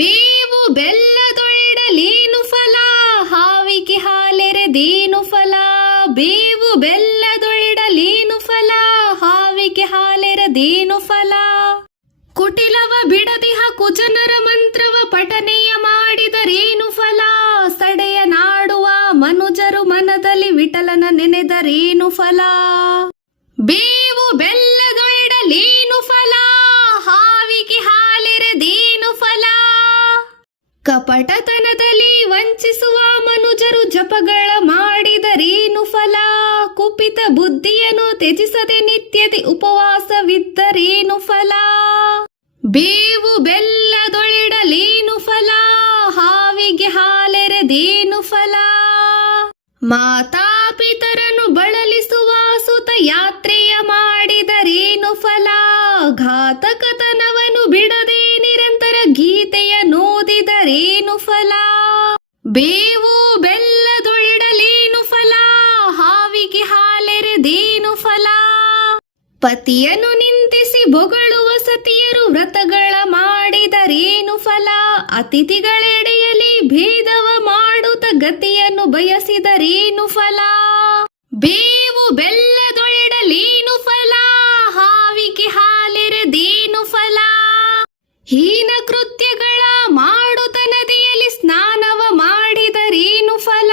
ಬೇವು ಬೆಲ್ಲದೊಳಿಡಲೇನು ಫಲ, ಹಾವಿಗೆ ಹಾಲೆರೆದೇನು ಫಲ. ಬೇವು ಬೆಲ್ಲದೊಳಿಡಲೇನು ಫಲ, ಹಾವಿಗೆ ಹಾಲೆರೆದೇನು ಫಲ. ಕುಟಿಲವ ಬಿಡದಿಹ ಕುಜನರ ಮಂತ್ರವ ಪಠನೆಯ ಮಾಡಿದರೇನು ಫಲ. ಸಡೆಯ ನಾಡುವ ಮನುಜರು ಮನದಲ್ಲಿ ವಿಠಲನ ನೆನೆದರೇನು ಫಲ. ಬೇವು ಬೆಲ್ಲದೊಳಿಡಲೇನು ಫಲ, ಹಾವಿಗೆ ಹಾಲೆರೆದೇನು ಫಲ. ಕಪಟತನದಲ್ಲಿ ವಂಚಿಸುವ ಮನುಜರು ಜಪಗಳ ಮಾಡಿದರೇನು ಫಲ. ಕುಪಿತ ಬುದ್ಧಿಯನ್ನು ತ್ಯಜಿಸದೆ ನಿತ್ಯತೆ ಉಪವಾಸವಿದ್ದರೇನು ಫಲ. ಬೇವು ಬೆಲ್ಲದೊಳಿಡಲೇನು ಫಲ, ಹಾವಿಗೆ ಹಾಲೆರೆದೇನು ಫಲ. ಮಾತಾಪಿತರನ್ನು ಬಳಲಿಸುವ ಸುತ ಯಾತ್ರೆಯ ಮಾಡಿದರೇನು ಫಲ. ಘಾತಕತನವನ್ನು ಬಿಡದೆ ನಿರಂತರ ಗೀತೆಯ ನೋದಿದರೇನು ಫಲ. ಬೇವು ಬೆಲ್ಲದೊಳಿಡಲೇನು ಫಲ, ಹಾವಿಗೆ ಹಾಲೆರೆದೇನು ಫಲ. ಪತಿಯನ್ನು ನಿಂದಿಸಿ ಬೊಗಳುವ ಸತಿಯರು ವ್ರತಗಳ ಮಾಡಿದರೇನು ಫಲ. ಅತಿಥಿಗಳೆಡೆಯಲ್ಲಿ ಭೇದವ ಮಾಡುತ್ತ ಗತಿಯನ್ನು ಬಯಸಿದರೇನು ಫಲ. ಬೇವು ಬೆಲ್ಲದೊಳಿಡಲೇನು ಫಲ, ಹಾವಿಗೆ ಹಾಲೆರೆದೇನು ಫಲ. ಹೀನ ಕೃತ್ಯಗಳ ಮಾಡುತ್ತ ನದಿಯಲ್ಲಿ ಸ್ನಾನವ ಮಾಡಿದರೇನು ಫಲ.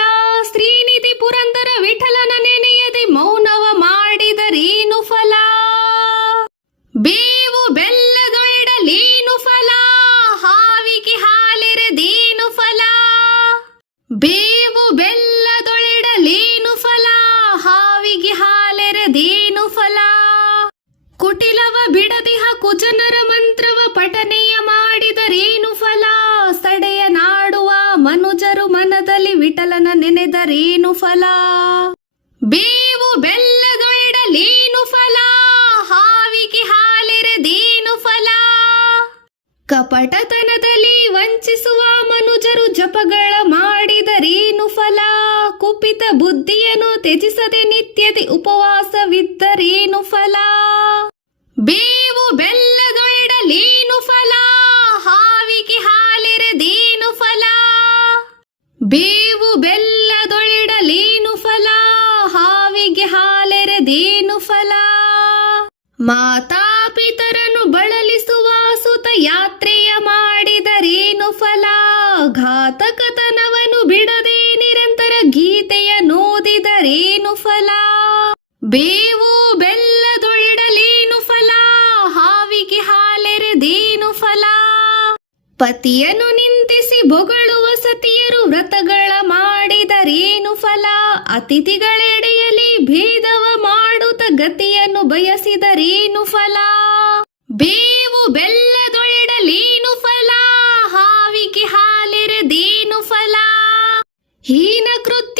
ಶ್ರೀನಿಧಿ ಪುರಂದರ ವಿಠಲನ ನೆನೆಯದೆ ಮೌನವ ಮಾಡಿದರೇನು ಫಲ. ಬೇವು ಬೆಲ್ಲದೊಳಿಡಲೇನು ಫಲ, ಹಾವಿಗೆ ಹಾಲೆರೆದೇನು ಫಲ. ಬೇವು ಬೆಲ್ಲದೊಳಿಡಲೇನು ಫಲ, ಹಾವಿಗೆ ಹಾಲೆರೆದೇನು ಫಲ. ಕುಟಿಲವ ಬಿಡದಿಹ ಕುಜನರ ಮಂತ್ರವ ಪಠನೆಯ ಮಾಡಿದರೇನು ಫಲ. ಸಡೆಯ ನಾಡುವ ಮನುಜರು ಮನದಲ್ಲಿ ವಿಠಲನ ನೆನೆದರೇನು ಫಲ. ಬೇವು ಬೆಲ್ಲದೊಳಿಡಲೇನು ಫಲ, ಹಾವಿಗೆ ಹಾಲೆರೆದೇನು ಫಲ. ಕಪಟತನದಲ್ಲಿ ವಂಚಿಸುವ ಮನುಜರು ಜಪಗಳ ಮಾಡಿದರೇನು ಫಲ. ಕುಪಿತ ಬುದ್ಧಿಯನ್ನು ತ್ಯಜಿಸದೆ ನಿತ್ಯತೆ ಉಪವಾಸವಿದ್ದರೇನು ಫಲ. ಬೇವು ಬೆಲ್ಲದೊಳಿಡಲೇನು ಫಲ, ಹಾವಿಗೆ ಹಾಲೆರೆದೇನು ಫಲ. ಬೇವು ಬೆಲ್ಲದೊಳಿಡಲೇನು ಫಲ, ಹಾವಿಗೆ ಹಾಲೆರೆದೇನು ಫಲ. ಮಾತಾಪಿತರನ್ನು ಬಳಲಿಸುವ ಸುತ ಯಾತ್ರೆಯ ಮಾಡಿದರೇನು ಫಲ. ಘಾತಕತನವನ್ನು ಬಿಡದೆ ನಿರಂತರ ಗೀತೆಯ ನೋದಿದರೇನು ಫಲ. ಬೇವು ಬೆಲ್ಲದೊಳಿಡಲೇನು ಫಲ, ಹಾವಿಗೆ ಹಾಲೆರೆದೇನು ಫಲ. ಪತಿಯನ್ನು ನಿಂದಿಸಿ ಬೊಗಳುವ ಸತಿಯರು ವ್ರತಗಳ ಮಾಡಿದರೇನು ಫಲ. ಅತಿಥಿಗಳೆಡೆಯಲ್ಲಿ ಭೇದವ ಮಾಡುತ್ತ ಗತಿಯನ್ನು ಬಯಸಿದರೇನು ಫಲ. ಬೇವು ಬೆಲ್ಲದೊಳಿಡಲೇನು ಫಲ, ಹಾವಿಗೆ ಹಾಲೆರೆದೇನು ಫಲ. ಹೀನ ಕೃತ್ಯ